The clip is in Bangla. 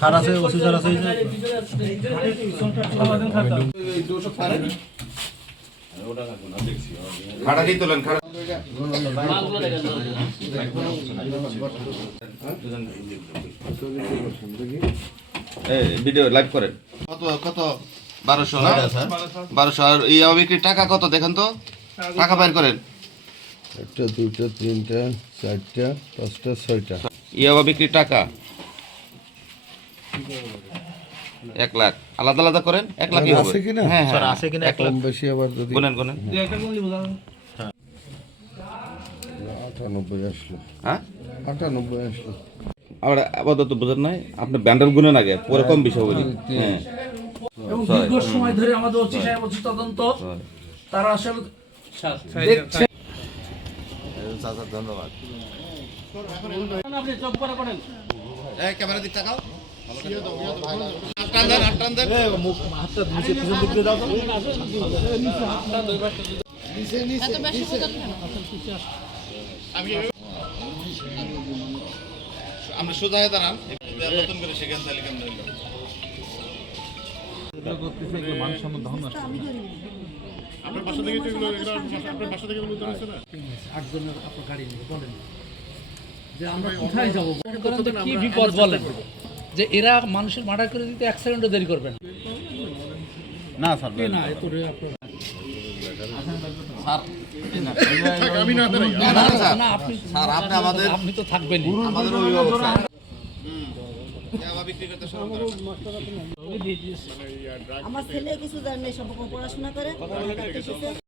সার আছে ওষুধ সার আছে খাড়া দিয়ে তোলেন খাড়া ভিডিও লাইভ করেন কত কত 1200 1200 আর এই বিক্রির টাকা কত দেখেন তো টাকা বাইর করেন একটা দুইটা তিনটা চারটা পাঁচটা ছয়টা ইয়াবা বিক্রির টাকা 1 লাখ আলাদা আলাদা করেন 1 লাখই হবে আছে কিনা হ্যাঁ স্যার আছে কিনা 1 লাখ বেশি আবার যদি গুনেন গুনেন 98 আসলো হ্যাঁ 98 আসলো আবার আপাতত বুঝেন নাই আপনি ব্যান্ডেল গুনেন আগে পরে কম বেশি হবে হ্যাঁ এবং দীর্ঘ সময় ধরে আমাদের ওসি সাহেব হচ্ছে তদন্ত তারা আসলে দেখছে চাচা ধন্যবাদ আপনি চুপ করে পড়েন এই ক্যামেরা দিক তাকাও মুখ হাতটা নিচে পিছন দিক দিয়ে দাও তো আমরা সোজা হয়ে দাঁড়ান নতুন করে সেখান তালিকা আপনার বাসা থেকে এগুলো আপনার বাসা থেকে এগুলো উদ্ধার হচ্ছে না 8 জনের আপনার গাড়ি নিয়ে বলেন যে আমরা কোথায় যাব কি বিপদ বলেন যে এরা মানুষের মার্ডার করে দিতে 1 সেকেন্ডও দেরি করবেন না স্যার না এত রে আপনার আমি না দাঁড়াই না আপনি স্যার আপনি আমাদের আপনি তো থাকবেনই আমাদের অভিভাবক স্যার বিক্রি করতে শুরু করেন আমার ছেলে কিছু জানে সব পড়াশোনা করে